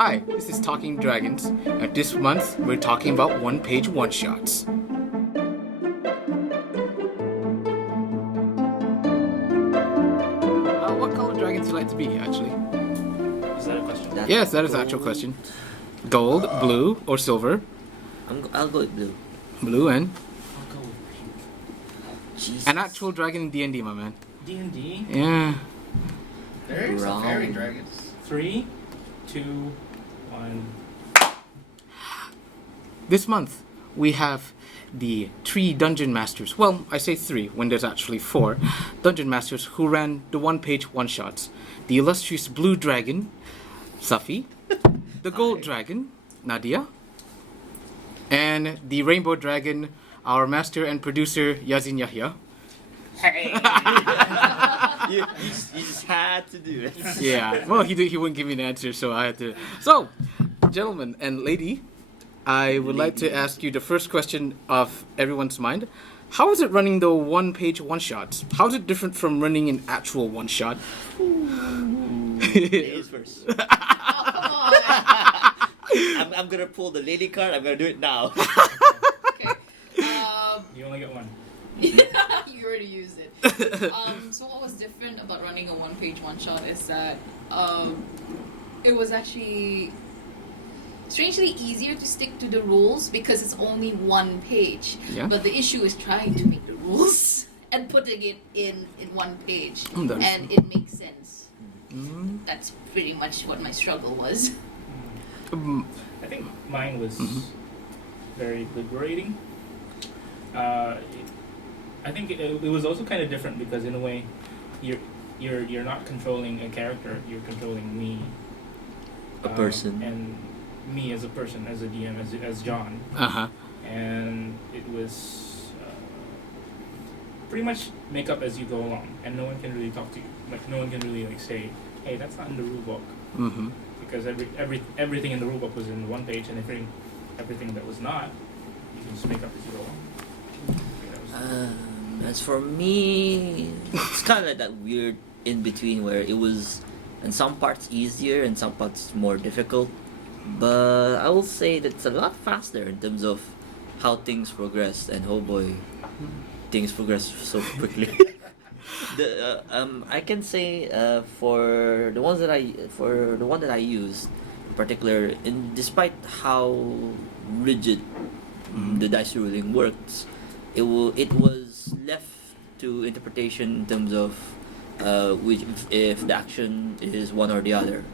Hi, this is Talking Dragons, and this month we're talking about one-page one-shots. What color dragons do you like to be, actually? Is that a question? Yes, that is the actual question. Gold, blue, or silver? I'll go with blue. Blue and I'll go with pink. Jesus. an actual dragon in D&D, my man. D&D. Yeah. There is Brown. some fairy dragons. 3, 2, 1. This month, we have the 3 dungeon masters. Well, I say 3 when there's actually 4 dungeon masters who ran the one-page one-shots. The illustrious blue dragon, Safi, the gold dragon, Nadia, and the rainbow dragon, our master and producer, Yazin Yahya. Hey! you just had to do it. Yeah, well, he wouldn't give me an answer, so I had to. So, gentlemen and lady, I would like to ask you the first question of everyone's mind. How is it running the one-page one-shots? How is it different from running an actual one-shot? Ladies first. I'm gonna pull the lady card. I'm gonna do it now. Okay. You only get one. You already used it. So what was different about running a one-page one-shot is that it was actually strangely easier to stick to the rules because it's only one page. Yeah. But the issue is trying to make the rules and putting it in one page, That's- and it makes sense. Mm, That's pretty much what my struggle was. I think mine was very liberating. I think it was also kind of different because in a way, you're not controlling a character. You're controlling me, A person. and me as a person, as a DM, as John, uh-huh. and it was pretty much make up as you go along, and no one can really talk to you. Like no one can really say, "Hey, that's not in the rule book," Mm-hmm. because everything in the rule book was in one page, and everything that was not, you can just make up as you go along. I think that was- As for me, it's kind of like that weird in between where it was, in some parts easier and some parts more difficult. But I will say that it's a lot faster in terms of how things progress. And oh boy, things progress so quickly. I can say for the one that I used in particular, despite how rigid the dice ruling works, it was left to interpretation in terms of which if the action is one or the other,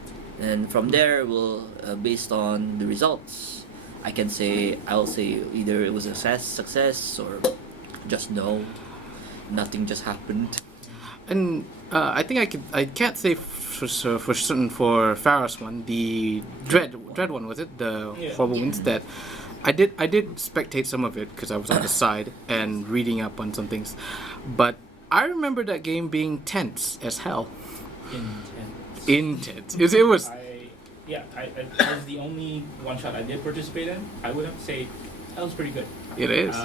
and from there will based on the results, I'll say either it was a success or just no, nothing just happened. And I think I can't say for certain for Farah's one, the dread one, was it the Yeah. horrible winds that I did spectate some of it because I was on the side and reading up on some things, but I remember that game being tense as hell. Intense. It was. I was the only one shot I did participate in. I would have to say that was pretty good. It is.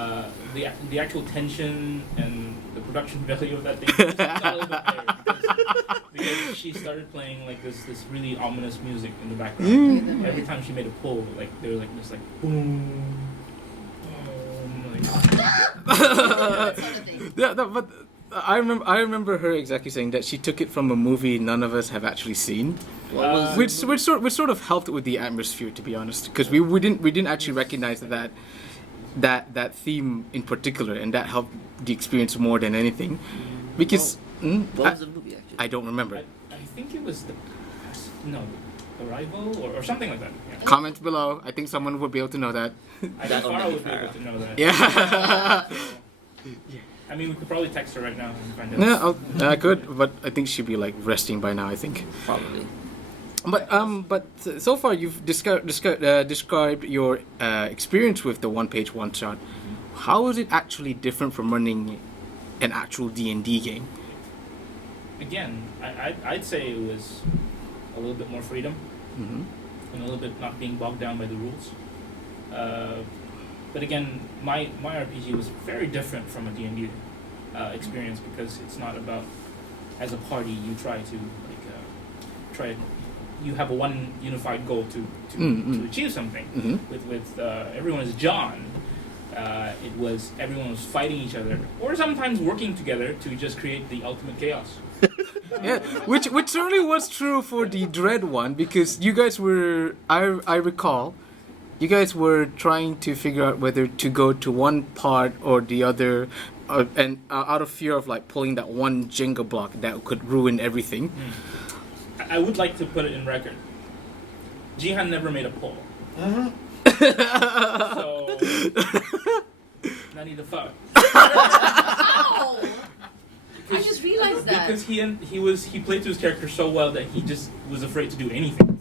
The actual tension and the production value of that thing was not a little bit there because she started playing like this really ominous music in the background. Every time she made a pull, like there was like this like boom, boom, like, That sort of thing. Yeah, no, but I remember her exactly saying that she took it from a movie none of us have actually seen, What was which sort of helped with the atmosphere, to be honest, because we didn't actually recognize that theme in particular, and that helped the experience more than anything, because what was the movie actually? I don't remember. I think it was Arrival or something like that. Yeah. Comments below. I think someone would be able to know that. I That think or Farah maybe would be able Farah. to know that. Yeah. I mean, we could probably text her right now and find out. I could, but I think she'd be like resting by now, I think. Probably. But so far you've described your experience with the one-page one-shot. How is it actually different from running an actual D&D game? Again, I'd say it was a little bit more freedom Mm-hmm. and a little bit not being bogged down by the rules. But again, my RPG was very different from a D&D experience because it's not about as a party you try to you have a one unified goal to Mm-hmm. achieve something. Mhm. With everyone as John, it was everyone was fighting each other, or sometimes working together to just create the ultimate chaos. Yeah, which certainly was true for the Dread one, because you guys were, I recall, you guys were trying to figure out whether to go to one part or the other, and out of fear of like pulling that one Jenga block that could ruin everything. I would like to put it in record. Jihan never made a poll, so not need to fuck. Ow! I just realized that. Because he played to his character so well that he just was afraid to do anything.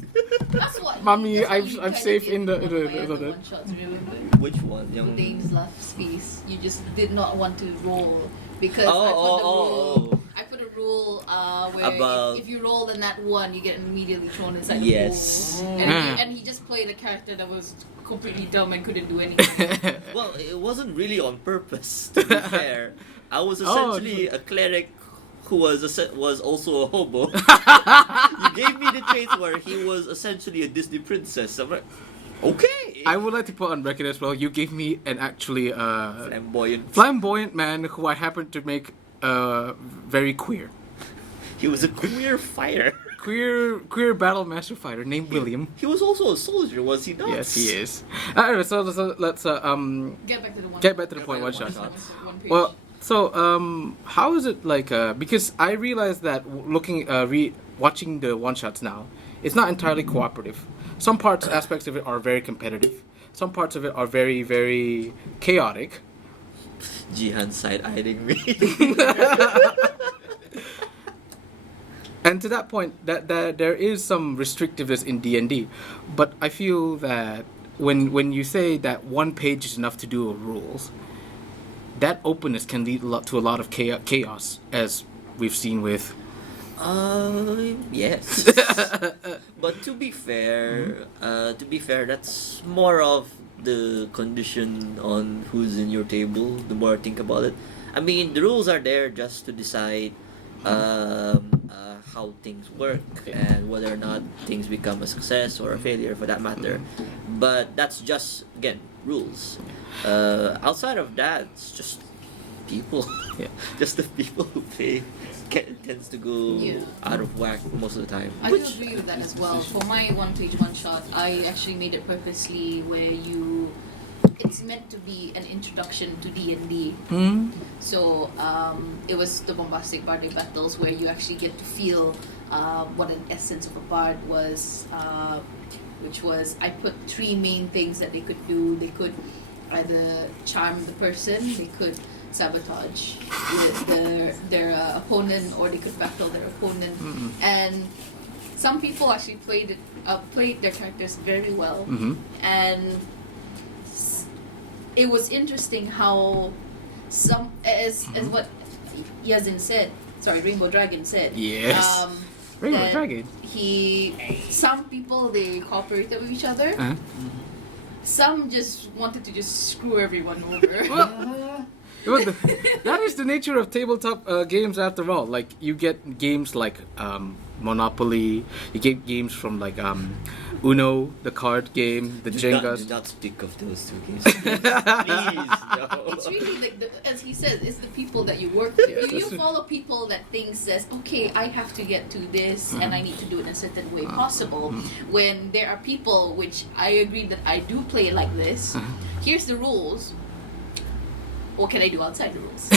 That's what. Mommy, that's what I'm- you I'm kinda safe did in the- with the- one of my the- other the- one-shots, remember? Which one? With Dave's last piece, you just did not want to roll because I put a rule where About- if you roll the nat one, you get immediately thrown inside the Yes. pool. Mm. And he just played a character that was completely dumb and couldn't do anything. Well, it wasn't really on purpose. To be fair, I was essentially a cleric who was also a hobo. You gave me the traits where he was essentially a Disney princess. I'm like, okay. I would like to put on record as well. You gave me an actually Flamboyant. flamboyant man who I happen to make very queer. He was a queer fighter. Queer battle master fighter named William. He was also a soldier, was he not? Yes, he is. Anyway, so let's Get back to the one. get back to the Get point. back One to one shot. shot. One page. Well, so how is it like? Because I realized that watching the one shots now, it's not entirely cooperative. Some aspects of it are very competitive. Some parts of it are very, very chaotic. Jihan side-eyeing me. And to that point, that there is some restrictiveness in D&D, but I feel that when you say that one page is enough to do rules, that openness can lead to a lot of chaos, as we've seen with. Yes. But to be fair, that's more of the condition on who's in your table. The more I think about it, I mean, the rules are there just to decide how things work and whether or not things become a success or a failure, for that matter. But that's just, again, rules. Outside of that, it's just people. Yeah. Just the people who play tends to go Yeah. out of whack most of the time. I do agree with that as well. For my one page one shot, I actually made it purposely where it's meant to be an introduction to D&D. So it was the bombastic bardic battles where you actually get to feel what an essence of a bard was, which was I put three main things that they could do. They could either charm the person, they could sabotage their opponent, or they could battle their opponent. And some people actually played their characters very well, and it was interesting how some as what Yazin said. Sorry, Rainbow Dragon said. Yes. Rainbow that Dragon. Some people, they cooperated with each other. Uh-huh. Some just wanted to just screw everyone over. Well, that is the nature of tabletop games after all. Like, you get games like Monopoly, you get games from like Uno, the card game, the Jengas. Do not speak of those two games. Please, no. It's really like as he says, it's the people that you work with. You follow people that think says, okay, I have to get to this and I need to do it in a certain way possible. When there are people, which I agree that I do play like this, here's the rules. What can I do outside the rules?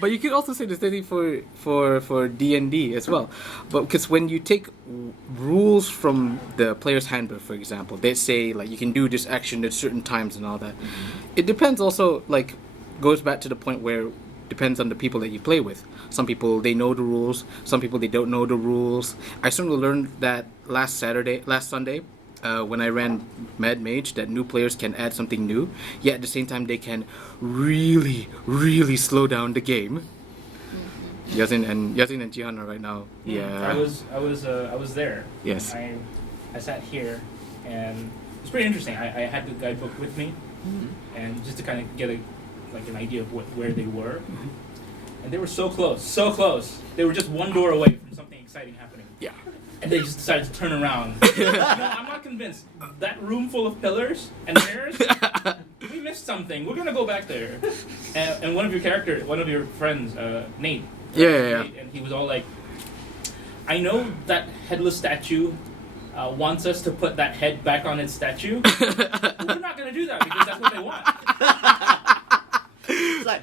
But you could also say the same thing for D&D as well. But because when you take rules from the player's handbook, for example, they say like you can do this action at certain times and all that. It depends also, like, goes back to the point where depends on the people that you play with. Some people, they know the rules. Some people, they don't know the rules. I certainly learned that last Sunday, when I ran Mad Mage, that new players can add something new, yet at the same time they can really, really slow down the game. Yazin and Jihan are right now. Yeah. I was there. Yes. I sat here, and it's pretty interesting. I had the guidebook with me, and just to kind of get an idea of where they were, and they were so close. They were just one door away from something exciting happening. Yeah. and they just decided to turn around. No, I'm not convinced. That room full of pillars and mirrors, we missed something. We're gonna go back there. And one of your friends, Nate. Yeah. Nate, and he was all like, I know that headless statue wants us to put that head back on its statue. But we're not gonna do that because that's what they want. It's like,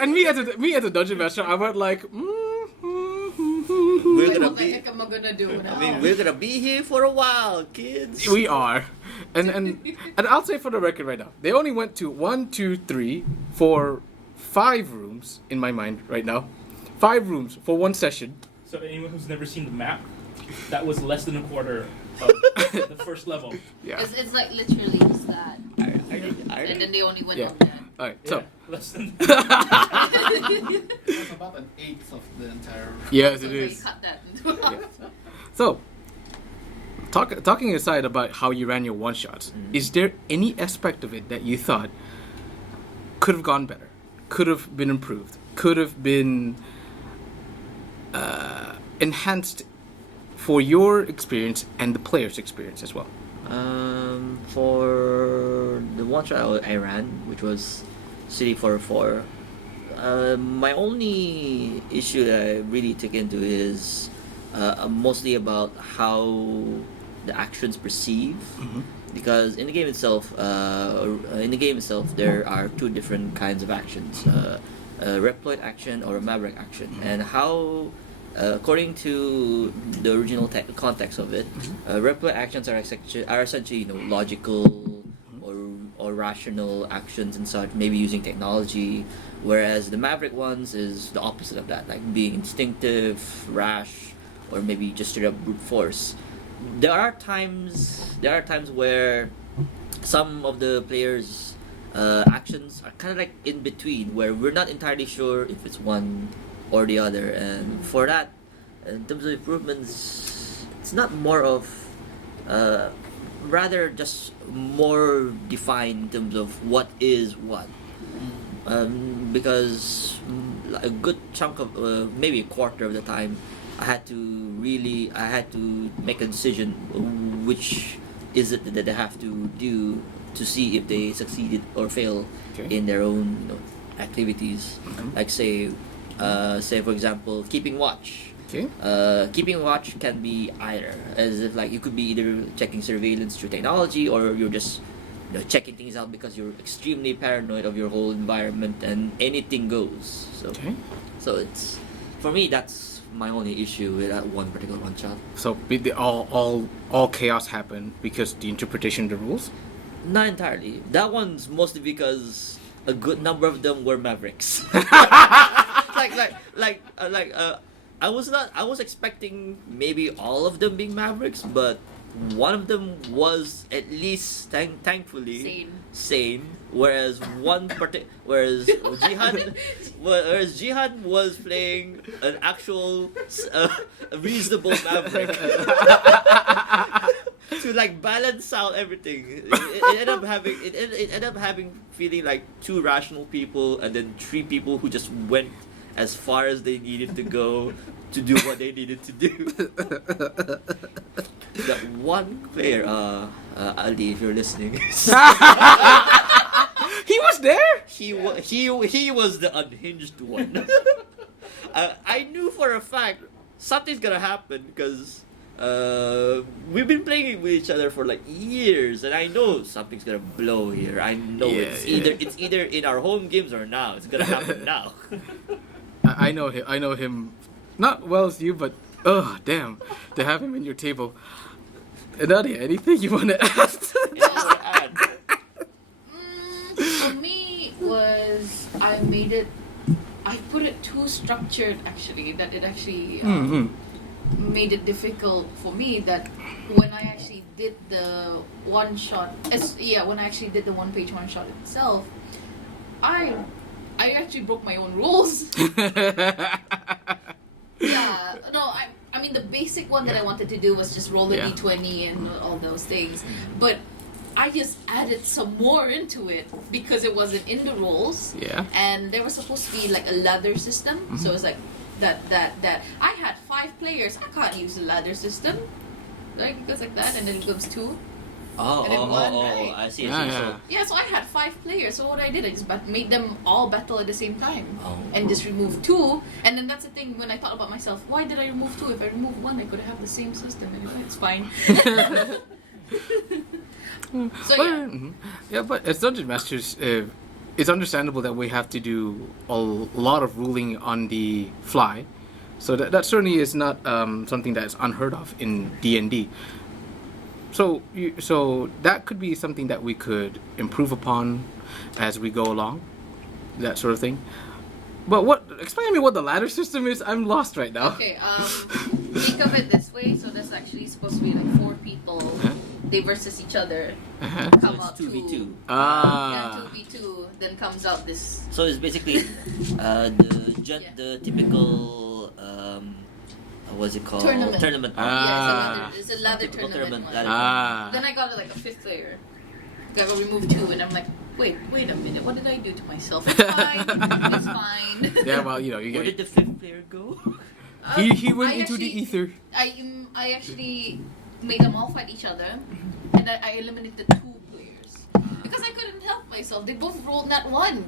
And me as a dungeon master, I went like, we're Like, gonna what the be. heck am I gonna do now? I mean, we're gonna be here for a while, kids. we are. And I'll say for the record right now, they only went to 1, 2, 3, 4, 5 rooms in my mind right now. 5 rooms for one session. So anyone who's never seen the map, that was less than a quarter of the first level. Yeah. It's like literally just that. And then they only went Yeah. on that. All right. Yeah, So less than. That's about an eighth of the entire. yes, So it they is. cut that. So, talking aside about how you ran your one shots, is there any aspect of it that you thought could have gone better, could have been improved, could have been enhanced for your experience and the player's experience as well? For the one shot I ran, which was City 404, my only issue that I really took into is mostly about how the actions perceive. Because in the game itself, there are 2 different kinds of actions: a Reploid action or a Maverick action, and how. According to the original context of it, Reploid actions are essentially logical or rational actions and such, maybe using technology, whereas the Maverick ones is the opposite of that, like being instinctive, rash, or maybe just straight up brute force. There are times where some of the players' actions are kind of like in between, where we're not entirely sure if it's one or the other, and for that, in terms of improvements, it's not more of rather just more defined in terms of what is what. Because a good chunk of maybe a quarter of the time, I had to make a decision which is it that they have to do to see if they succeeded or fail in their own activities. Like say for example, keeping watch. Okay. Keeping watch can be either, as if like you could be either checking surveillance through technology, or you're just checking things out because you're extremely paranoid of your whole environment and anything goes. So it's, for me, that's my only issue with that one particular one shot. So all chaos happened because the interpretation of the rules. Not entirely. That one's mostly because a good number of them were Mavericks. I was expecting maybe all of them being Mavericks, but one of them was at least thankfully sane. Whereas Jihan was playing an actual reasonable Maverick. To like balance out everything, it ended up having feeling like 2 rational people and then 3 people who just went as far as they needed to go to do what they needed to do. That one player, Ali, if you're listening, He was there. he was the unhinged one. I knew for a fact something's gonna happen because we've been playing with each other for like years, and I know something's gonna blow here. I know it's either in our home games or now. It's gonna happen now. I know him. I know him, not well as you, but oh damn, to have him in your table. Nadia, anything you want to add? For me was I put it too structured actually, that it actually made it difficult for me, that when I actually did the one shot, when I actually did the 1-page one shot itself, I actually broke my own rules. I mean the basic one that I wanted to do was just roll the d20 and all those things, but I just added some more into it because it wasn't in the rules. Yeah. And there was supposed to be like a ladder system, so it's like that I had 5 players. I can't use the ladder system. Like it goes like that, and then it goes 2. Oh, And then one, right? I see. Yeah, So, yeah. Yeah, so I had 5 players. So what I did, I just made them all battle at the same time, oh. and just remove 2. And then that's the thing. When I thought about myself, why did I remove 2? If I remove 1, I could have the same system. Anyway, it's fine. So yeah. Yeah, but as Dungeon Masters, it's understandable that we have to do a lot of ruling on the fly. So that certainly is not something that's unheard of in D&D. So that could be something that we could improve upon as we go along, that sort of thing. But explain to me what the ladder system is. I'm lost right now. Okay, think of it this way. So there's actually supposed to be like 4 people. They versus each other. Uh-huh. So Come it's out 2v2. Ah. Yeah, 2v2. Then comes out this. So it's basically Yeah. the typical what's it called? Tournament. one. Ah. It's a ladder Typical tournament one. ladder Ah. Then I got like a 5th player. I got removed 2, and I'm like, wait a minute. What did I do to myself? It's fine. It's fine. Yeah, well, you Where did get the 5th player go? he went I into the actually- ether. I actually made them all fight each other, and I eliminated 2 players because I couldn't help myself. They both rolled that 1.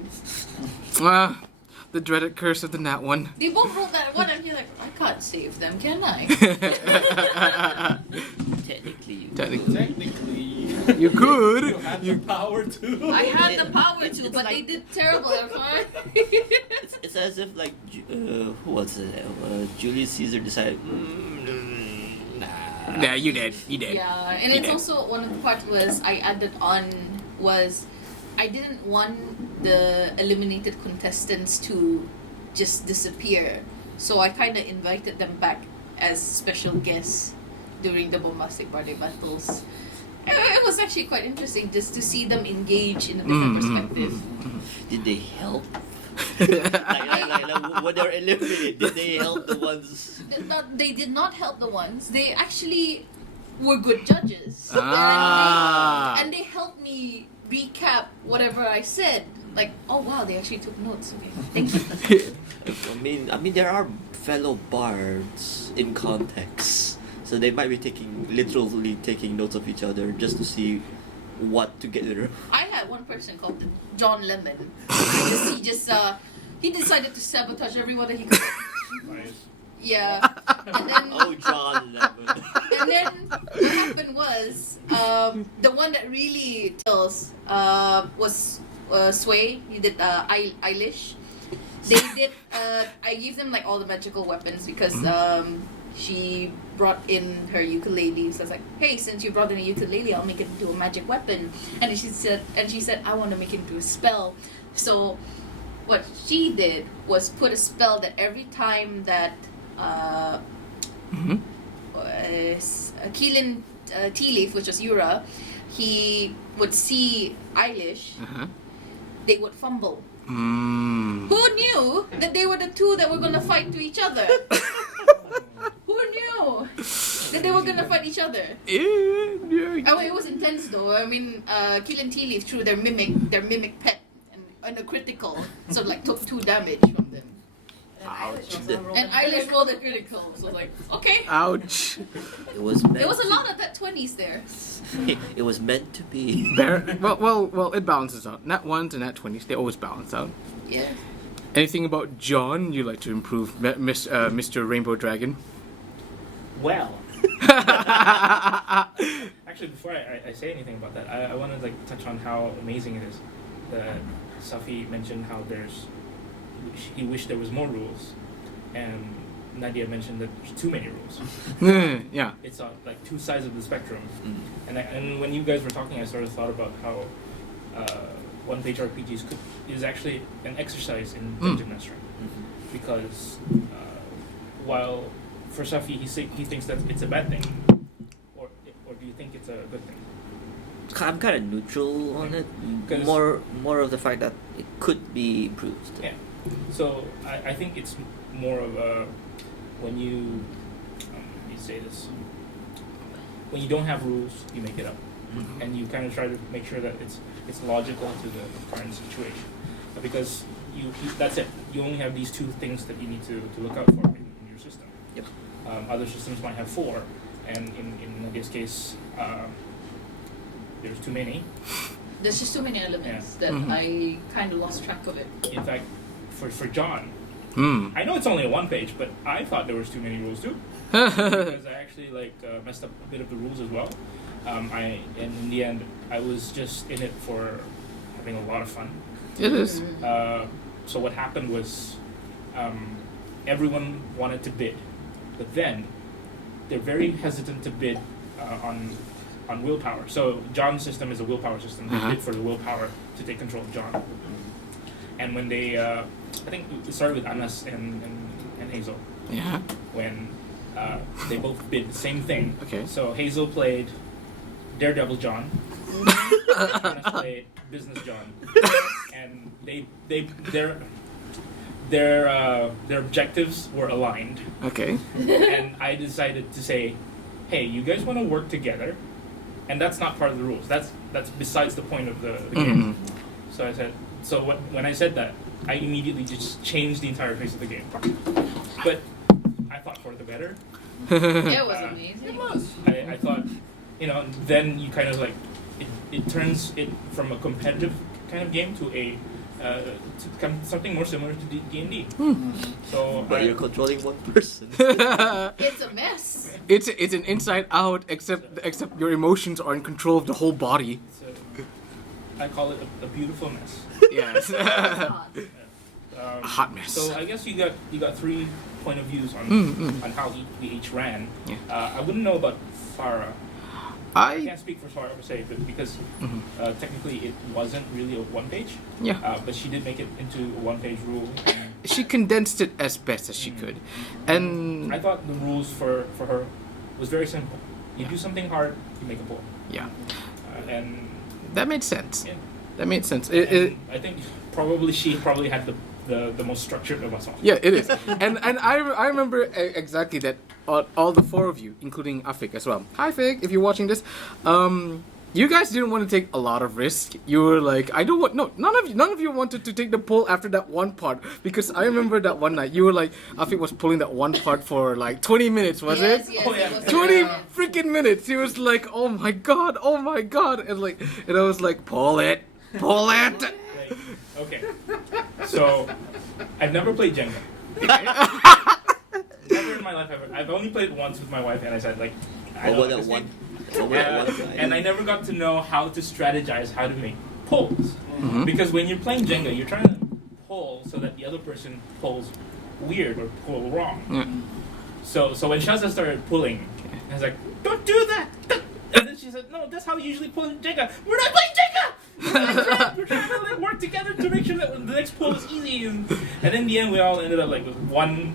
Ah, the dreaded curse of the nat one. They both rolled that 1, and you're like, I can't save them, can I? Technically, you. Technically, Technically, you could. you have the power to. I had the power It's to, but like- they did terrible effort. It's as if like who was it? Julius Caesar decided. Nah. Nah, you did. You did. Yeah, and it's Yeah. also one of the part was I added on was I didn't want the eliminated contestants to just disappear, so I kind of invited them back as special guests during the bombastic party battles. It was actually quite interesting just to see them engage in a different perspective. Did they help? like when they're eliminated, did they help the ones? They did not help the ones. They actually were good judges. Ah. And they helped me recap whatever I said. Like, oh wow, they actually took notes. Okay, thank you. I mean, there are fellow bards in context, so they might be literally taking notes of each other just to see what to get rid of. I had one person called John Lemon. He decided to sabotage everyone that he could. Nice. Yeah, and then Oh, John Lemon. and then what happened was the one that really tells was Sway. He did Eilish. They did. I gave them like all the magical weapons because she brought in her ukulele. So I was like, hey, since you brought in a ukulele, I'll make it into a magic weapon. And she said, I want to make it into a spell. So what she did was put a spell that every time that Keelan Tea Leaf, which was Yura, he would see Eilish, Uh-huh. they would fumble. Mm. Who knew that they were the 2 that were gonna fight to each other? Who knew that they were gonna fight each other? Oh, it was intense though. I mean, Keelan Tea Leaf threw their mimic pet and a critical, so like took 2 damage from them. And Eilish rolled a critical, so like, okay. Ouch. It was meant. There was a lot of that 20s there. It was meant to be. Well, it balances out. Nat 1s and nat 20s, they always balance out. Yeah. Anything about John you'd like to improve, Mr. Rainbow Dragon? Well, actually, before I say anything about that, I want to like touch on how amazing it is that Safi mentioned how he wished there was more rules, and Nadia mentioned that there's too many rules. Yeah. It's like 2 sides of the spectrum. Mm. And when you guys were talking, I sort of thought about how one-page RPGs is actually an exercise in dungeon mastering, because while for Safi he thinks that it's a bad thing, or do you think it's a good thing? I'm kind of neutral on it. 'Cause- More of the fact that it could be improved. Yeah. So I think it's more of a when you say this, when you don't have rules, you make it up, and you kind of try to make sure that it's logical to the current situation, because that's it. You only have these 2 things that you need to look out for in your system. Yep. Other systems might have 4, and in this case, there's too many. There's just too many elements that Mhm. I kind of lost track of it. In fact, for John, Hmm. I know it's only a 1 page, but I thought there was too many rules too. Because I actually messed up a bit of the rules as well. And in the end, I was just in it for having a lot of fun. It is. So what happened was, everyone wanted to bid, but then they're very hesitant to bid on willpower. So John's system is a willpower system. They Uh-huh. bid for the willpower to take control of John. And when they, I think it started with Anas and Hazel, Yeah. when they both bid the same thing. Okay. So Hazel played Daredevil John. Anas played Business John. And their objectives were aligned. Okay. And I decided to say, hey, you guys want to work together, and that's not part of the rules. That's besides the point of the game. Mhm. So I said, when I said that, I immediately just changed the entire face of the game. But I thought for the better. Yeah, it was amazing. I thought, then you kind of it turns it from a competitive kind of game to a something more similar to D&D. So But you're controlling one person. It's a mess. It's an inside out, except your emotions are in control of the whole body. I call it a beautiful mess. Yes. A hot mess. So I guess you got 3 point of views on on how we each ran. Yeah. I wouldn't know about Farah. I I can't speak for Farah per se, but because technically it wasn't really a 1 page. yeah. But she did make it into a 1 page rule. And She condensed it as best as she could, and I thought the rules for her was very simple. You do something hard, you make a pull. yeah, And that made sense. yeah. That made sense. And I think she probably had the most structured of us all. Yeah, it is. and I remember exactly that all the 4 of you, including Afik as well. Hi, Fik, if you're watching this. You guys didn't want to take a lot of risk. You were like, I don't want. No, none of you wanted to take the pull after that one part, because I remember that one night you were like, Afik was pulling that one part for like 20 minutes, was Yes, it? yes, Oh, yeah. it was 20 yeah. freaking minutes. He was like, oh my god, and I was like, pull it. Like, okay. So I've never played Jenga. Never in my life ever. I've only played it once with my wife, and I said I What don't about that understand. one? What about that one guy? And I never got to know how to strategize how to make pulls. Because when you're playing Jenga, you're trying to pull so that the other person pulls weird or pull wrong. Yeah. So when Shaza started pulling, I was like, don't do that! And then she said, no, that's how you usually pull in Jenga. We're not playing Jenga! We're trying to work together to make sure that the next pull is easy. And in the end, we all ended up with one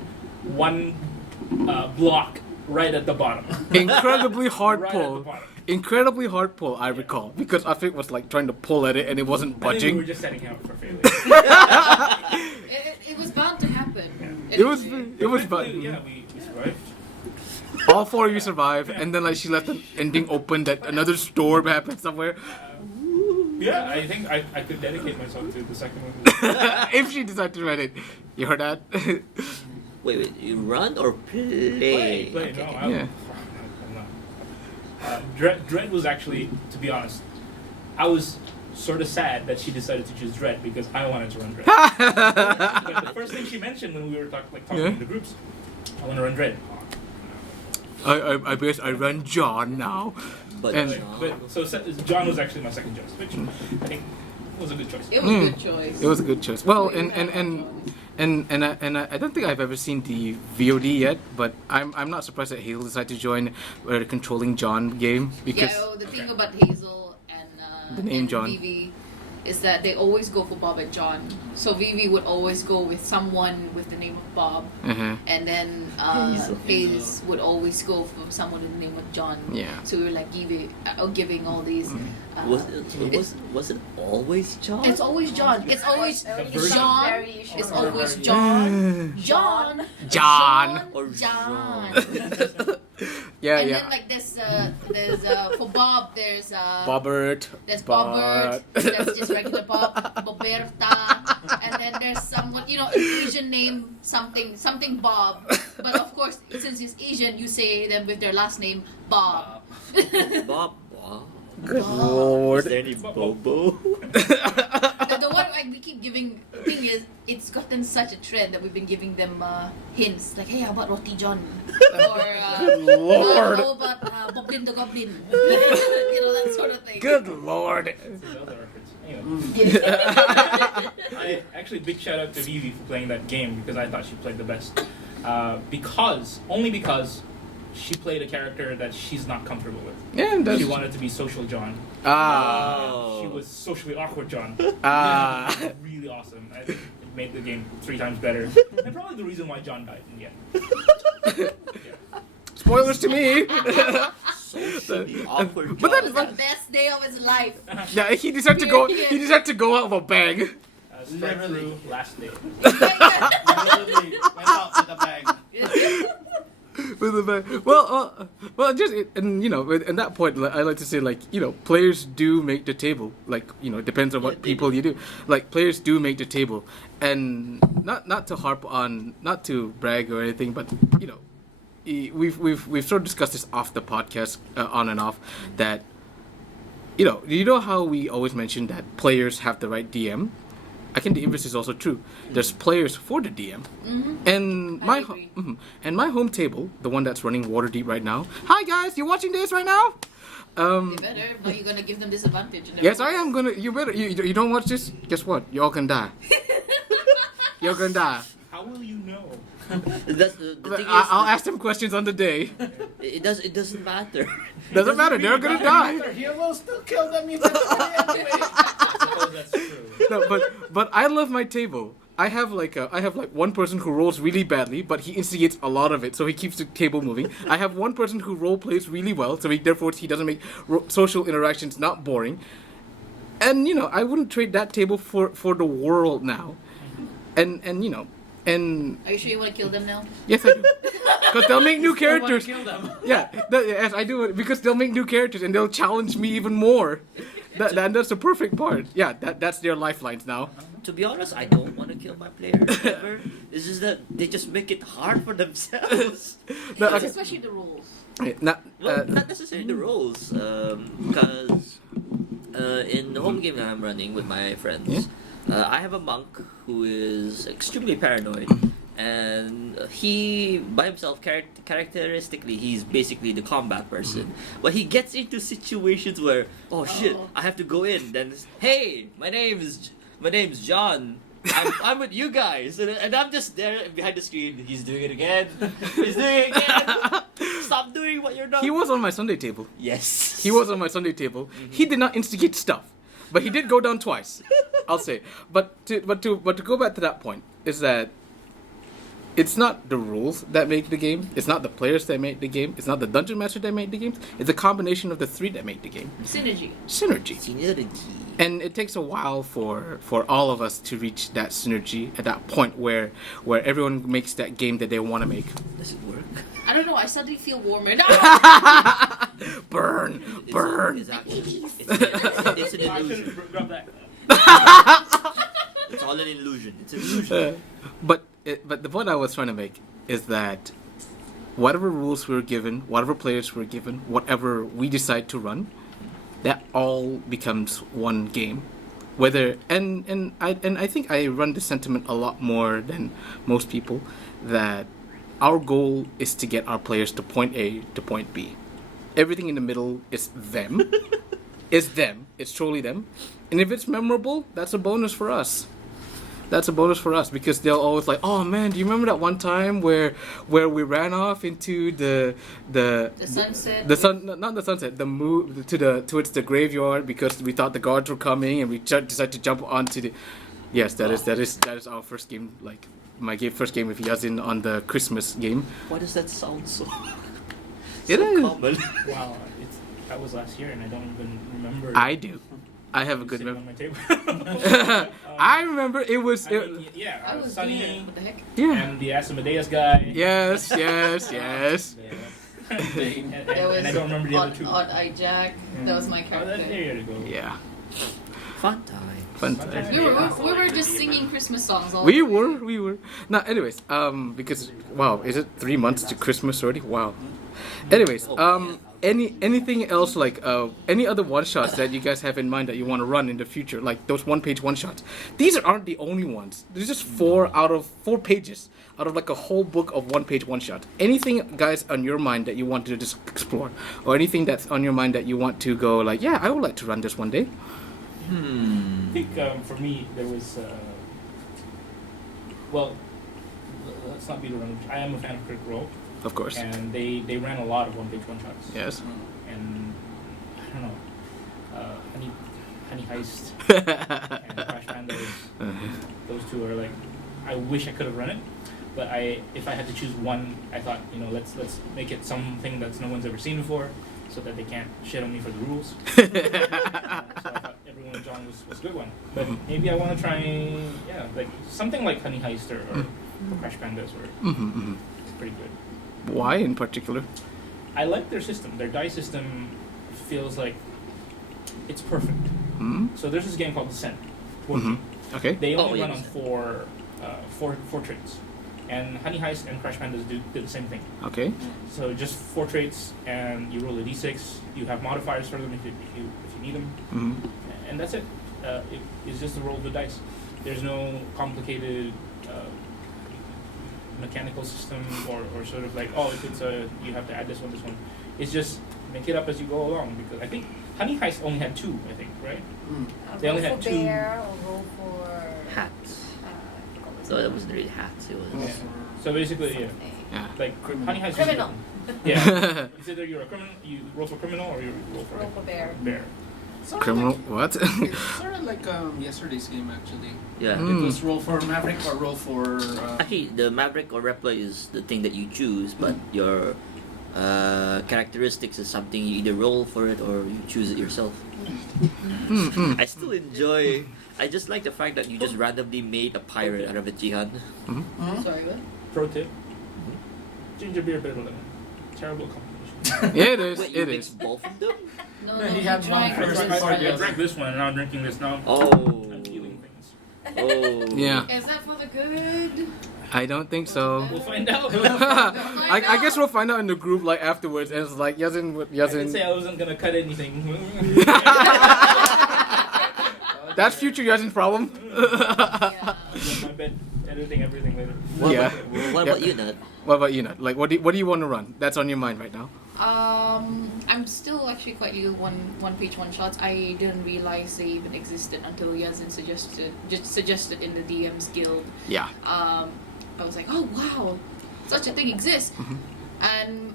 block right at the bottom. Incredibly hard Right at the pull. bottom. Incredibly hard pull, I recall, because Afik was like trying to pull at it and it wasn't I think we budging. were just setting out for failure. It was bound to happen. It was Thankfully, fun. yeah, we survived. All 4 of you survived, and then like she left an ending open that another storm happened somewhere. Yeah, I think I could dedicate myself to the second one. If she decided to write it, you heard that? Wait, you run or play? Play, Okay, no, okay. I'm, Yeah. I'm not. Dread was actually, to be honest, I was sort of sad that she decided to choose Dread because I wanted to run Dread. But the first thing she mentioned when we were talking Yeah. in the groups, I want to run Dread. I guess I run John now. But And- John- So John was actually my second choice, which I think was a good choice. It was a good choice. It was a good choice. Well, and I don't think I've ever seen the VOD yet, but I'm not surprised that Hazel decided to join the controlling John game because the thing about Hazel and The name and John. Vivi is that they always go for Bob and John. So Vivi would always go with someone with the name of Bob, uh-huh. and then Hazel. Hayes would always go for someone with the name of John. Yeah. So we were like giving all these. was it always John? It's always John. It's always version. John. Variation. It's always John. John. John. Or John. Yeah, and yeah. then like there's for Bob there's Bobbert. there's Bobbert, that's just regular Bob, Boberta, and then there's someone, you know, an Asian name, something Bob. But of course, since he's Asian, you say them with their last name, Bob. Bob. Wow. Good Bob. Is lord. there any Bobo? The one like we keep giving, thing is, it's gotten such a trend that we've been giving them hints like, hey, how about Roti John? Or Lord. how about Boblin the Goblin? You know, that sort of thing. Good lord. It's a Zelda reference. Anyway, Yes. I actually big shout out to Vivi for playing that game because I thought she played the best. Only because she played a character that she's not comfortable with. Yeah, that's... She wanted to be social John. Oh. She was socially awkward John. Ah. Really awesome. I think it made the game 3 times better. And probably the reason why John died in the end. Spoilers to me. Socially awkward. But It then, was the best day of his life. yeah, he decided to go. He decided to go out with a bang. Strike Literally. through last day. Literally went out with a bang. With a bang. Well, just and you know, at that point, I like to say, like, you know, players do make the table. Like, you know, it depends on what people you do. Like, players do make the table, and not to harp on, not to brag or anything, but you know, we've sort of discussed this off the podcast, on and off, that you know how we always mention that players have the right DM. I think the inverse is also true. There's players for the DM, and I agree. and my home table, the one that's running Waterdeep right now. Hi guys, you watching this right now? You better, but you're gonna give them disadvantage. Yes, I am gonna. You better. You don't watch this. Guess what? You all can die. You're gonna die. How will you know? That's the thing is, I'll ask them questions on the day. it doesn't matter. Doesn't matter. They're gonna die. He will still kill them eventually anyway. I suppose that's true. No, but I love my table. I have like one person who rolls really badly, but he instigates a lot of it, so he keeps the table moving. I have one person who role plays really well, so he doesn't make social interactions not boring. And you know, I wouldn't trade that table for the world now. And you know, and Are you sure you want to kill them now? yes, I do, because they'll make new Still wanna characters. kill them. Yeah, yes, I do it because they'll make new characters and they'll challenge me even more. That's the perfect part. Yeah, that's their lifelines now. To be honest, I don't want to kill my players ever. It's just that they just make it hard for themselves. No, okay. Especially the rules. Not, Well, not necessarily the roles, because in the home game that I'm running with my friends, I have a monk who is extremely paranoid, and he by himself characteristically he's basically the combat person, but he gets into situations where oh shit, I have to go in. Then hey, my name's John. I'm with you guys, and I'm just there behind the screen. He's doing it again. He's doing it again. Stop doing what you're not. he was on my Sunday table. Yes. He was on my Sunday table. He did not instigate stuff, but he did go down twice. I'll say. But to go back to that point is that it's not the rules that make the game. It's not the players that make the game. It's not the dungeon master that make the games. It's a combination of the three that make the game. Synergy. Synergy. Synergy. And it takes a while for all of us to reach that synergy at that point where everyone makes that game that they want to make. Does it work? I don't know. I suddenly feel warmer. No! Burn, burn. It's actually it's an I illusion. should grab that. It's all an illusion. It's an illusion. But the point I was trying to make is that whatever rules we're given, whatever players we're given, whatever we decide to run, that all becomes one game. Whether and I think I run the sentiment a lot more than most people, that our goal is to get our players to point A to point B. Everything in the middle is them. It's them. It's truly them. And if it's memorable, that's a bonus for us. That's a bonus for us because they'll always like, oh man, do you remember that one time where we ran off into the sunset. the sun, not the sunset, the move towards the graveyard because we thought the guards were coming and we decided to jump onto the. Yes, that is our first game. Like my first game with Yazin on the Christmas game. Why does that sound so? It so is. common? Wow, that was last year, and I don't even remember. I do. I have a good sitting memory. on my table. I remember it was. I mean, yeah, I was Sunny there. What the heck? Yeah. and the Asmodeus guy. Yes. Yes. Yes. Yeah. Bane. There was and I don't remember the other Odd, two. Odd Eye Jack. That was my Oh, character. there you go. Yeah. Fun time. Fun Fun time. time. We were just singing Christmas songs all We the were. Now, anyways, because wow, is it 3 months to Christmas already? Wow. Anyways, anything else like any other one shots that you guys have in mind that you want to run in the future, like those 1-page one shots? These aren't the only ones. There's just 4 out of 4 pages out of like a whole book of 1-page one shots. Anything, guys, on your mind that you want to just explore, or anything that's on your mind that you want to go like, yeah, I would like to run this one day. I think for me there was well, let's not beat around. I am a fan of Critical Role, Of course. and they ran a lot of 1-page one shots. Yes. And I don't know, Honey Heist and Crash Pandas. Those two are like, I wish I could have run it, but if I had to choose one, I thought, let's make it something that's no one's ever seen before, so that they can't shit on me for the rules. So I thought Everyone with John was a good one, but maybe I want to try, like something like Honey Heist or Crash Pandas were pretty good. Why in particular? I like their system. Their die system feels like it's perfect. Hmm? So there's this game called Descent. Okay. They only Oh, run yes. on four traits, and Honey Heist and Crash Pandas did the same thing. Okay. So just 4 traits, and you roll a d6. You have modifiers for them if you need them, Hmm. and that's it. It's just a roll of the dice. There's no complicated mechanical system or sort of like, if it's you have to add this one. It's just make it up as you go along, because I think Honey Heist only had 2, I think, right? They only roll had for 2. bear or roll for Hats. what was So it? that wasn't really hats. It was. Yeah. So basically, Yeah. like Honey Heist. Criminal. Yeah. It's either you're a criminal, you roll for criminal, or you roll for Roll for bear. bear. Sort of Criminal. like- What? It's sort of like yesterday's game actually. Yeah. Mm. It was roll for Maverick or roll for. Actually, the Maverick or Repla is the thing that you choose, but your characteristics is something you either roll for it or you choose it yourself. I still enjoy. I just like the fact that you just randomly made a pirate out of a Jihan. Sorry, what? Pro tip: ginger beer, bitter lemon. Terrible combination. Yeah, it is. Wait, you It mix is. both of them? No, Yeah, no, he had one drank first this before one. the I other. drank this one, and now I'm drinking this. Now Oh. I'm feeling things. Oh. Yeah. Is that for the good? I don't think so. We'll find out. I guess we'll find out in the group like afterwards, and it's like Yazin. I didn't say Yazin. I wasn't gonna cut anything. That's future Yazin's problem. Yeah. My bed, editing everything later. What Yeah. About, what about you, Nat? What about you, Nat? Like, what do you want to run? That's on your mind right now. I'm still actually quite new one-page one-shots. I didn't realize they even existed until Yazin suggested in the DMs Guild. Yeah. I was like, oh wow, such a thing exists. And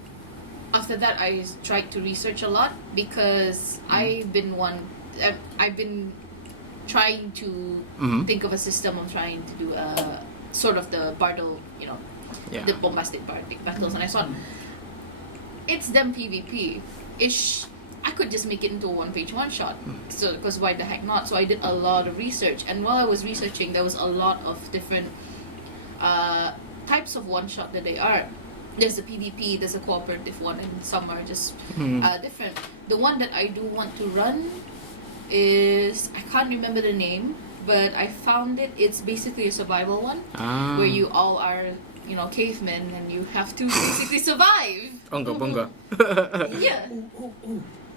after that, I tried to research a lot because I've been trying to think of a system of trying to do a sort of the Bardal, Yeah. the bombastic bardic battles, and I thought it's them PvP. I could just make it into a one-page one-shot. So, because why the heck not? So I did a lot of research, and while I was researching, there was a lot of different types of one-shot that they are. There's the PvP, there's a cooperative one, and some are just different. The one that I do want to run is, I can't remember the name, but I found it. It's basically a survival one Ah. where you all are, cavemen, and you have to basically survive. Bunga bunga. Yeah.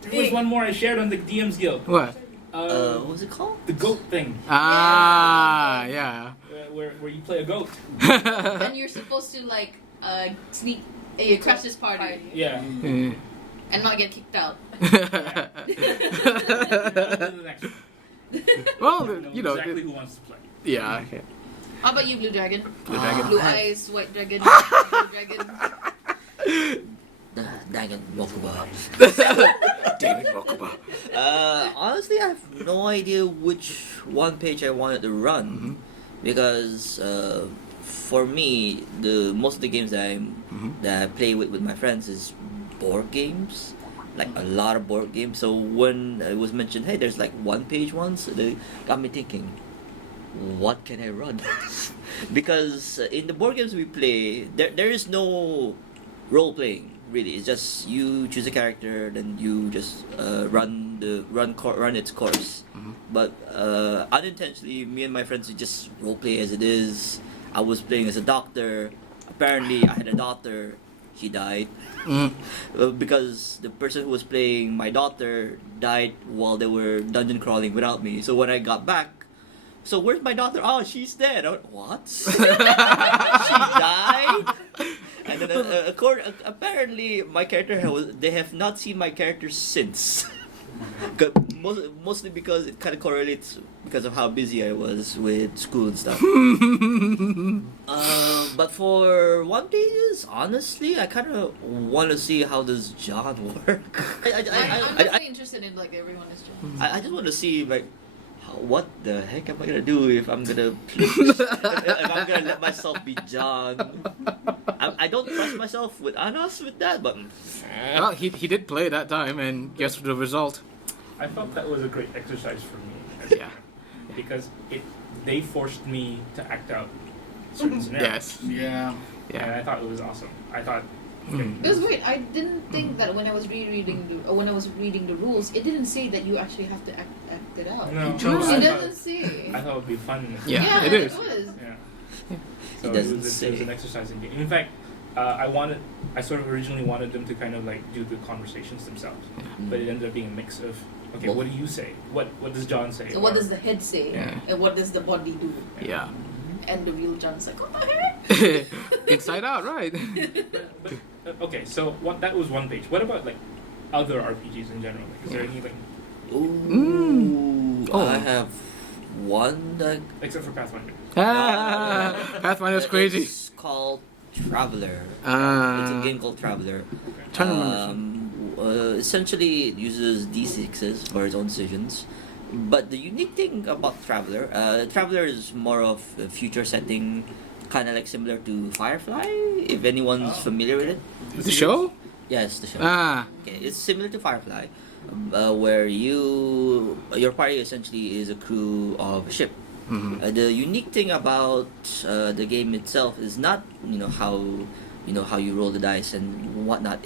There was one more I shared on the DMs Guild. What? What was it called? The goat thing, Ah, yeah. where you play a goat. And you're supposed to sneak crash this party Yeah. Eh. and not get kicked out. The next one. Well, You know exactly who wants to play. yeah. Okay. How about you, Blue Dragon? Blue Dragon. Blue eyes, white dragon, blue dragon. Dagon Mokuba. David Mokuba. Honestly, I have no idea which one page I wanted to run because for me, the most of the games that I play with my friends is board games, like a lot of board games. So when it was mentioned, hey, there's like one page ones, they got me thinking, what can I run? Because in the board games we play, there is no role playing. really. It's just you choose a character, then you just run its course. But unintentionally, me and my friends would just roleplay as it is. I was playing as a doctor. Apparently, I had a daughter. She died because the person who was playing my daughter died while they were dungeon crawling without me. So when I got back, so where's my daughter? Oh, she's dead. I went, what? She died? And then apparently my character they have not seen my character since. Mostly because it kind of correlates because of how busy I was with school and stuff. But for One Pages, honestly, I kind of want to see how does John work. I'm definitely interested in like everyone is John. I just want to see like what the heck am I gonna do if I'm gonna if I'm gonna let myself be John. I don't trust myself with Anas with that, but Well, he did play that time, and guess the result. I felt that was a great exercise for me. Yeah. Because they forced me to act out certain scenarios. Yes. Yeah. And I thought it was awesome. I thought, okay, Mm. It was great. I didn't think that when I was reading the rules, it didn't say that you actually have to act it out. no, chose I It thought, doesn't say. I thought it would be fun. Yeah, it is. It was. Yeah. It So doesn't it was say. an exercise in game. In fact, I sort of originally wanted them to kind of like do the conversations themselves, but it ended up being a mix of, okay, Well- what do you say? What does John say? So what Or- does the head say? Yeah. And what does the body do? Yeah. And the real John's like, what the heck? Inside Out, right? But, okay, so that was One Page. What about like other RPGs in general? Like, is there any like ooh, Oh. I have one that except for Pathfinder? Pathfinder's crazy. It's called Traveler. It's a Ah. game called Traveler. Trying to remember. Essentially, it uses D6s for its own decisions. But the unique thing about Traveler is more of a future setting, kind of like similar to Firefly, if anyone's familiar with it. The show? Yes, the show. Ah. Okay, it's similar to Firefly, where your party essentially is a crew of a ship. Mhm. The unique thing about the game itself is not how you roll the dice and whatnot.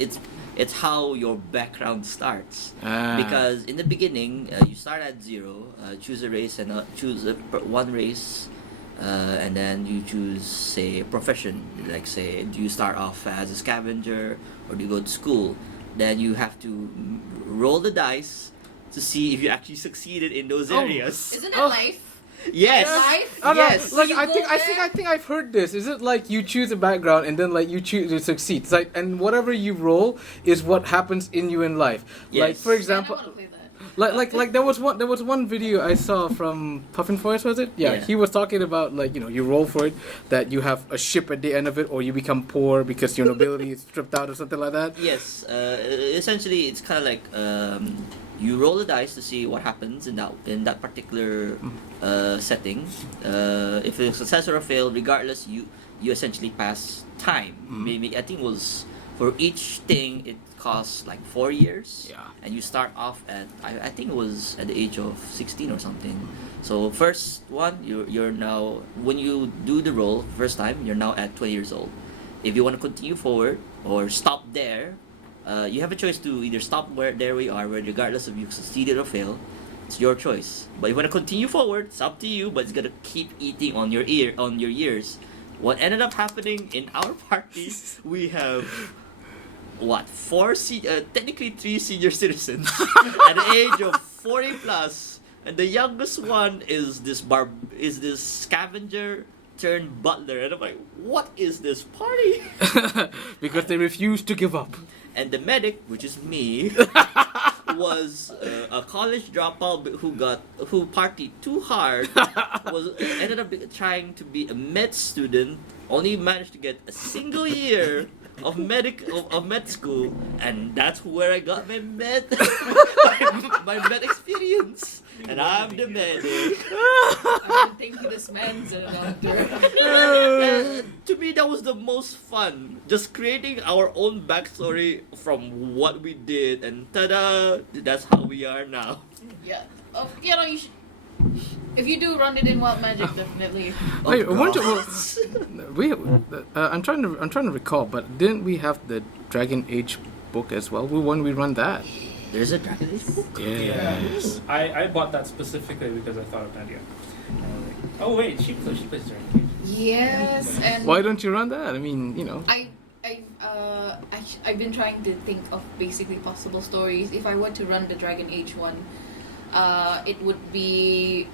It's how your background starts. Ah. Because in the beginning, you start at 0, choose a race and choose one race, and then you choose, say, a profession. Like, say, do you start off as a scavenger or do you go to school? Then you have to roll the dice to see if you actually succeeded in those Oh. areas. Isn't it Oh. life? Yes. Life? Oh, no, Yes. like You I go think there? I've heard this. Is it like you choose a background and then like you choose to succeed? It's like, and whatever you roll is what happens in you in life. Like Yes. for Man, I example, want to play that. like there was one video I saw from Puffin Forest, was it? Yeah, Yeah. he was talking about like you roll for it, that you have a ship at the end of it, or you become poor because your nobility is stripped out or something like that. Yes. Essentially, it's kind of like you roll the dice to see what happens in that particular setting. If it's a success or a fail, regardless, you essentially pass time. Maybe I think it was for each thing it costs like 4 years. Yeah. And you start off at I think it was at the age of 16 or something. So first one, you're now, when you do the roll first time, you're now at 20 years old. If you want to continue forward or stop there, you have a choice to either stop where we are, where regardless if you succeeded or failed, it's your choice. But if you want to continue forward, it's up to you. But it's gonna keep eating on your years. What ended up happening in our party, we have technically 3 senior citizens at the age of 40 plus, and the youngest one is this scavenger turned butler, and I'm like, what is this party? Because they refuse to give up. And the medic, which is me, was a college dropout who partied too hard, ended up trying to be a med student, only managed to get a single year of med school, and that's where I got my med my med experience. And I'm the medic. I don't think this man's a doctor. To me, that was the most fun. Just creating our own backstory from what we did, and ta-da! That's how we are now. Yeah. If you do run it in Wild Magic, definitely. Wait, Oh, weren't you- God. we I'm trying to recall, but didn't we have the Dragon Age book as well? We run that. There's a Dragon Age book? Yes. I bought that specifically because I thought of Nadia. Oh wait, she plays Dragon Age. Yes, and Why don't you run that? I mean, you know. I've been trying to think of basically possible stories. If I were to run the Dragon Age one, it would be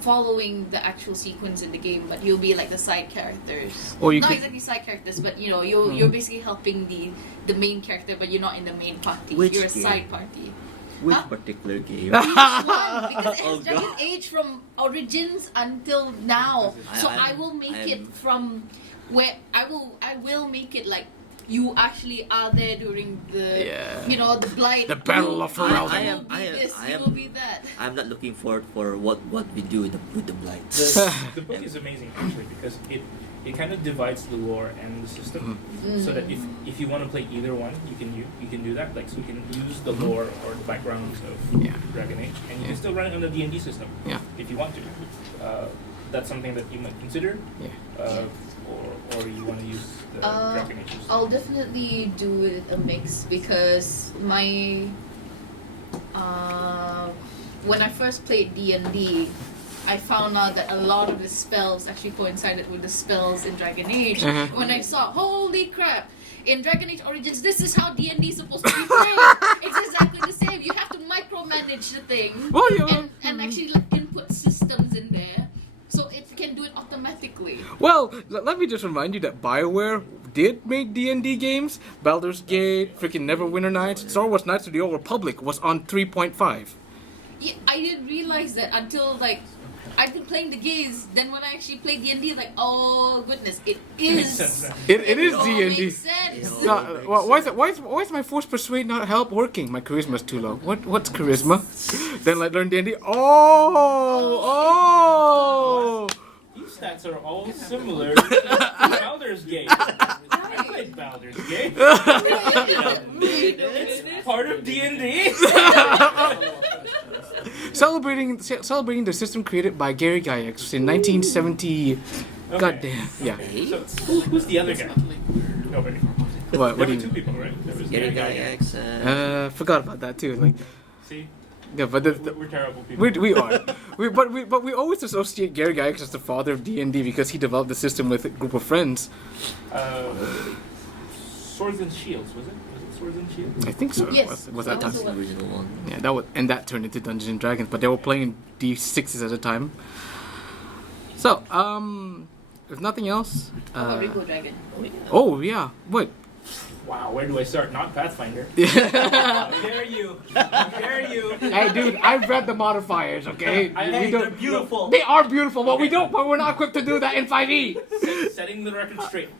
following the actual sequence in the game, but you'll be like the side characters. Or you not could- exactly side characters, but you know, you're basically helping the main character, but you're not in the main party. Which you're a game? side party. Which Huh? particular game? Each one, because it Oh, has Dragon God. Age from Origins until now. So I- I will make I'm- it from where I will make it like you actually are there during the Yeah. you know the blight. The Battle of Ferelden. I You am- will be I am- this. I You am- will be that. I'm not looking forward for what we do with the blights. The book is amazing actually because it kind of divides the lore and the system, so that if you want to play either one, you can do that. Like so, you can use the lore or the backgrounds of Yeah. Dragon Age, and you Yeah. can still run it on the D&D system Yeah. if you want to. That's something that you might consider, Yeah. or you want to use the Dragon Age system. I'll definitely do it a mix because my when I first played D&D, I found out that a lot of the spells actually coincided with the spells in Dragon Age. Uh-huh. When I saw, holy crap! In Dragon Age Origins, this is how D&D is supposed to be played. It's exactly the same. You have to micromanage the thing Well, yeah. and actually like, input systems in there, so it can do it automatically. Well, let me just remind you that BioWare did make D&D games. Baldur's Gate, freaking Neverwinter Nights, Star Wars Knights of the Old Republic was on 3.5. Yeah, I didn't realize that until like I've been playing the games. Then when I actually played D&D, like, oh goodness, it Makes is. sense. It is all D&D. makes sense. Yeah. Why is my force persuade not help working? My charisma's too low. What's charisma? Then like learn D&D. Oh. These stats are all similar to Baldur's Gate. I played Baldur's Gate. It's part of D&D. Celebrating the system created by Gary Gygax in 1970. Okay. Goddamn. Yeah. So who's the other guy? Nobody. What There do were you two people, right? There was Gary Gary Gygax and Forgot about that too. Like, See, yeah, but we're terrible people. we are. But we always associate Gary Gygax as the father of D&D because he developed the system with a group of friends. Swords and Shields, was it? Was it Swords and Shields? I think so. Yes, Was that that was time? the the original one. Yeah, that turned into Dungeons and Dragons, but they were playing D6s at a time. So, if nothing else, How about Rico Dragon? oh yeah, what? Wow, where do I start? Not Pathfinder. How dare you? How dare you? Hey, dude, I've read the modifiers. Okay, Hey, they're beautiful. They are beautiful, but we're not equipped to do that in 5e. Setting the record straight.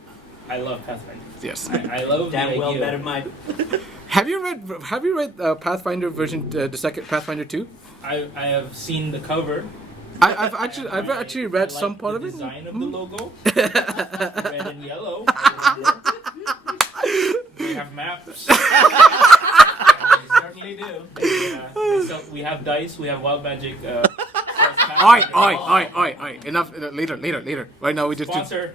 I love Pathfinder. Yes. I love Damn the well idea. better mine. Have you read Pathfinder version the second Pathfinder 2? I have seen the cover. I've actually read I like some part the of it. Hmm? design of the logo. Red and yellow. They have maps. You certainly do. Yeah. So we have dice. We have wild magic. Oi! Enough. Later. Right now we just do. Sponsor.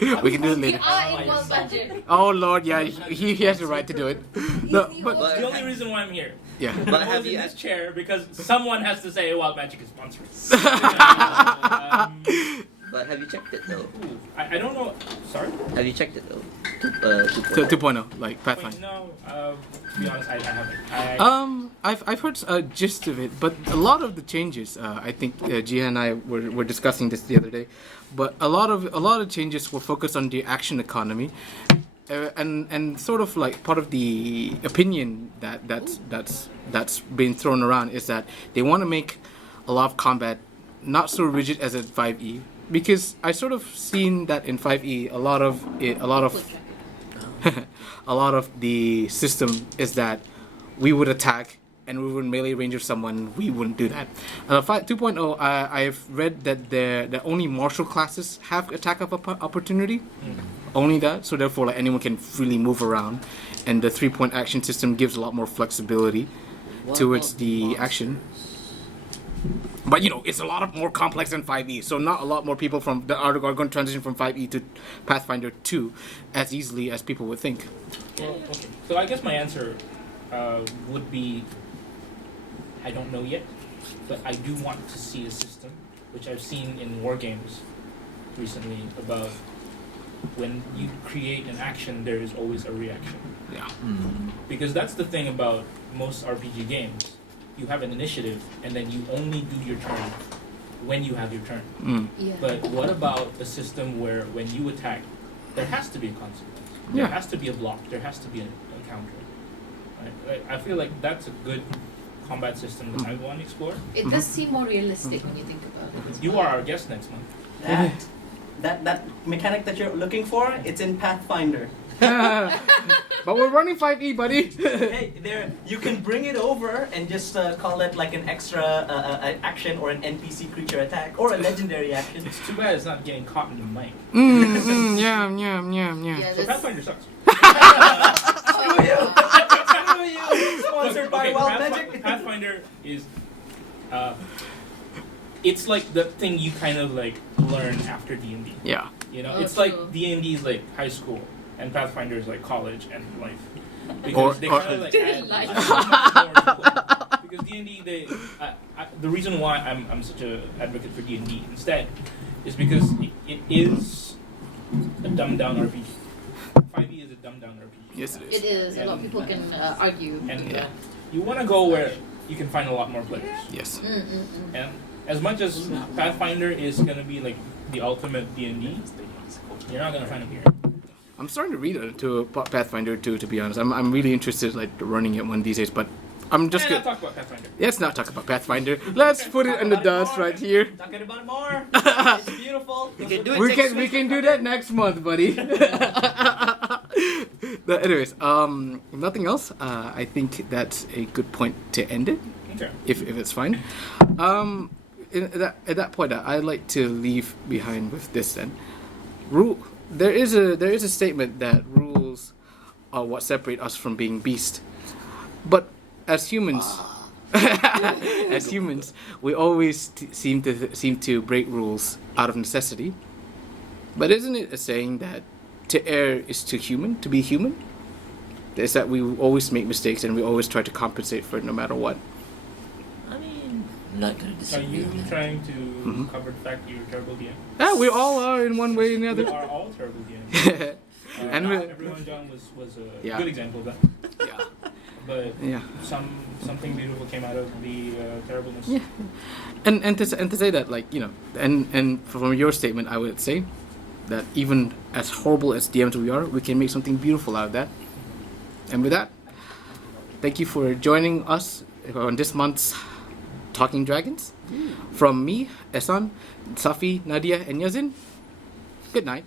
We can do it We later. are in World Magic. Oh Lord, yeah, he has the right to do it. No, but But The only reason why I'm here. yeah. But I have was in you this chair because someone has to say Wild Magic is sponsored. but have you checked it though? Ooh, I don't know. Sorry? Have you checked it though? So 2.0, like Wait, Pathfinder. no. To be honest, I haven't. I've heard a gist of it, but a lot of the changes. I think Gia and I were discussing this the other day, but a lot of changes were focused on the action economy, and sort of like part of the opinion that's been thrown around is that they want to make a lot of combat not so rigid as in 5e, because I sort of seen that in 5e a lot of a lot of the system is that we would attack and we would melee range of someone. We wouldn't do that. 2.0, I've read that that only martial classes have attack of opportunity. Only that, so therefore like anyone can freely move around, and the 3-point action system gives a lot more flexibility What towards about the monsters? action. But it's a lot more complex than 5e, so not a lot more people from that are going to transition from 5e to Pathfinder 2 as easily as people would think. Well, okay. So I guess my answer would be I don't know yet, but I do want to see a system, which I've seen in war games recently, about when you create an action, there is always a reaction. Yeah. Because that's the thing about most RPG games. You have an initiative, and then you only do your turn when you have your turn. Mm. Yeah. But what about a system where when you attack, there has to be a consequence. There Yeah. has to be a block. There has to be a counter. Right? I feel like that's a good combat system that I want to explore. It does seem more realistic when you think about it. as You well. are our guest next month. That mechanic that you're looking for, it's in Pathfinder. But we're running 5e, buddy. Hey, there you can bring it over and just call it like an extra action or an NPC creature attack or a legendary action. It's too bad it's not getting caught in the mic. Yeah. Yeah, So this- Pathfinder sucks. Screw you! Screw you! Sponsored by Okay, Wild Pathfinder, Magic. Pathfinder is, it's like the thing you kind of like learn after D&D. Yeah. You know, Oh, it's true. like D&D is like high school, and Pathfinder is like college and life. Or- Because they or- kind of like add Life. so much more to it. Because D&D, the reason why I'm such a advocate for D&D instead is because it is a dumbed down RPG. 5e is a dumbed down RPG. Yes, it It is. is. A lot of people can argue. And Yeah. you want to go where you can find a lot more players. Yes. And as much as Pathfinder is gonna be like the ultimate D&D, you're not gonna find them here. I'm starting to read to Pathfinder 2, to be honest. I'm really interested, like, running it one of these days, but I'm just Let's gonna... not talk about Pathfinder. Let's not talk about Pathfinder. Let's put it in the dust right here. Talking about it more. It's beautiful. We can do it We next can we can do that next month, buddy. But anyways, nothing else. I think that's a good point to end it, Okay. if it's fine. At that point, I'd like to leave behind with this then. There is a statement that rules are what separate us from being beast, but as humans. As humans, we always seem to break rules out of necessity. But isn't it a saying that to err is to be human? Is that we always make mistakes and we always try to compensate for it no matter what. I mean, I'm not gonna Are disagree you with that. trying to cover the fact that you're a terrible DM? Yeah, we all are in one way or We another. are all terrible DMs. And we- Everyone John was a Yeah. good example of that. Yeah. But Yeah. something beautiful came out of the terribleness. Yeah. And to say that, like, and from your statement, I would say that even as horrible as DMs we are, we can make something beautiful out of that. And with that, thank you for joining us on this month's Talking Dragons. From me, Ehsan, Safi, Nadia, and Yazin, good night.